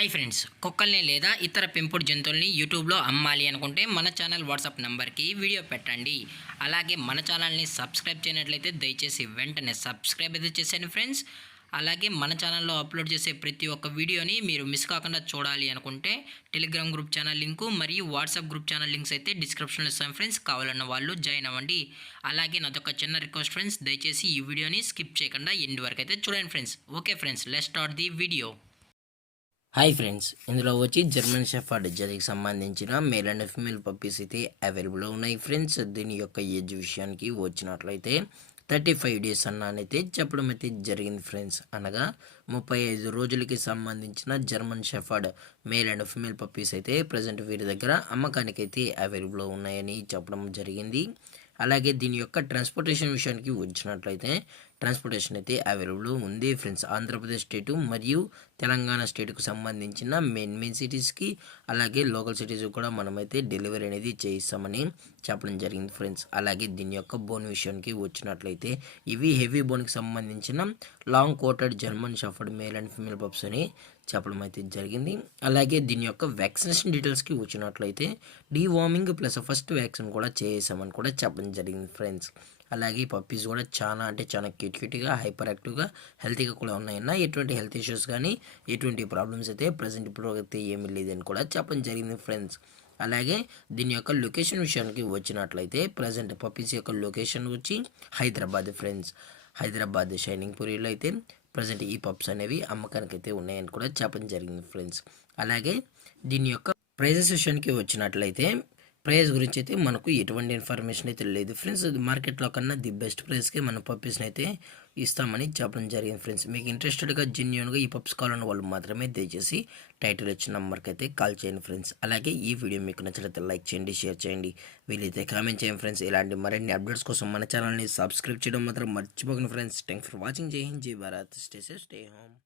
Hi friends, కుక్కల్ని లేదా ఇతర పెంపుడు జంతువుల్ని యూట్యూబ్లో అమ్మాలి అనుకుంటే మన ఛానల్ వాట్సాప్ నెంబర్కి వీడియో పెట్టండి. అలాగే మన ఛానల్ని సబ్స్క్రైబ్ చేయనట్లయితే దయచేసి వెంటనే సబ్స్క్రైబ్ అయితే చేసేయండి ఫ్రెండ్స్. అలాగే మన ఛానల్లో అప్లోడ్ చేసే ప్రతి ఒక్క వీడియోని మీరు మిస్ కాకుండా చూడాలి అనుకుంటే టెలిగ్రామ్ గ్రూప్ ఛానల్ లింకు మరియు వాట్సాప్ గ్రూప్ ఛానల్ లింక్స్ అయితే డిస్క్రిప్షన్లో ఇస్తాను ఫ్రెండ్స్. కావాలన్న వాళ్ళు జాయిన్ అవ్వండి. అలాగే నాదొక చిన్న రిక్వెస్ట్ ఫ్రెండ్స్, దయచేసి ఈ వీడియోని స్కిప్ చేయకుండా ఎండ్ వరకు అయితే చూడండి friends. Okay friends, let's start the video. Hi friends, ఇందులో వచ్చి జర్మన్ షెఫర్డ్ జెర్రీకి సంబంధించిన మేల్ అండ్ ఫీమేల్ పప్పీస్ అయితే అవైలబుల్లో ఉన్నాయి ఫ్రెండ్స్. దీని యొక్క ఏజ్ విషయానికి వచ్చినట్లయితే 35 డేస్ అన్నానైతే చెప్పడం అయితే జరిగింది ఫ్రెండ్స్. అనగా 35 రోజులకి సంబంధించిన German shepherd male and female puppies అయితే ప్రజెంట్ వీరి దగ్గర అమ్మకానికి అయితే అవైలబుల్లో ఉన్నాయని చెప్పడం జరిగింది. అలాగే దీని యొక్క ట్రాన్స్పోర్టేషన్ విషయానికి వచ్చినట్లయితే ట్రాన్స్పోర్టేషన్ అయితే అవైలబుల్ ఉంది ఫ్రెండ్స్. ఆంధ్రప్రదేశ్ స్టేటు మరియు తెలంగాణ స్టేట్కు సంబంధించిన మెయిన్ సిటీస్కి అలాగే లోకల్ సిటీస్ కూడా మనమైతే డెలివరీ అనేది చేయిస్తామని చెప్పడం జరిగింది ఫ్రెండ్స్. అలాగే దీని యొక్క బోన్ విషయానికి వచ్చినట్లయితే ఇవి హెవీ బోన్కి సంబంధించిన long coated German shepherd male and female pups అని చెప్పడం అయితే జరిగింది. అలాగే దీని యొక్క వ్యాక్సినేషన్ డీటెయిల్స్కి వచ్చినట్లయితే డీవార్మింగ్ ప్లస్ ఫస్ట్ వ్యాక్సిన్ కూడా చేసామని కూడా చెప్పడం జరిగింది ఫ్రెండ్స్. అలాగే పప్పీస్ కూడా చాలా క్యూట్గా హైపర్ యాక్టివ్గా హెల్తీగా కూడా ఉన్నాయన్న ఎటువంటి హెల్త్ ఇష్యూస్ కానీ ఎటువంటి ప్రాబ్లమ్స్ అయితే ప్రజెంట్ ఇప్పుడు అయితే ఏమీ లేదని కూడా చెప్పడం జరిగింది ఫ్రెండ్స్. అలాగే దీని యొక్క లొకేషన్ విషయానికి వచ్చినట్లయితే ప్రజెంట్ పప్పీస్ యొక్క లొకేషన్ వచ్చి హైదరాబాద్ ఫ్రెండ్స్. హైదరాబాద్ షైనింగ్ పూరిలో అయితే ప్రజెంట్ ఈ పప్స్ అనేవి అమ్మకానికి అయితే ఉన్నాయని కూడా చెప్పడం జరిగింది ఫ్రెండ్స్. అలాగే దీని యొక్క ప్రైజెస్ విషయానికి వచ్చినట్లయితే ప్రైస్ గురించి అయితే మనకు ఎటువంటి ఇన్ఫర్మేషన్ అయితే లేదు ఫ్రెండ్స్. మార్కెట్లో కన్నా ది బెస్ట్ ప్రైస్కి మన పప్పీస్ని అయితే ఇస్తామని చెప్పడం జరిగింది ఫ్రెండ్స్. మీకు ఇంట్రెస్టెడ్గా జెన్యూన్గా ఈ పప్స్ కావాలన్న వాళ్ళు మాత్రమే దయచేసి టైటిల్ వచ్చిన నెంబర్కి అయితే కాల్ చేయండి ఫ్రెండ్స్. అలాగే ఈ వీడియో మీకు నచ్చినట్లయితే లైక్ చేయండి, షేర్ చేయండి, వీలైతే కామెంట్ చేయండి ఫ్రెండ్స్. ఇలాంటి మరిన్ని అప్డేట్స్ కోసం మన ఛానల్ని సబ్స్క్రైబ్ చేయడం మాత్రం మర్చిపోకండి ఫ్రెండ్స్. Thanks for watching. జై హింద్, జై Bharat, stay safe, stay home.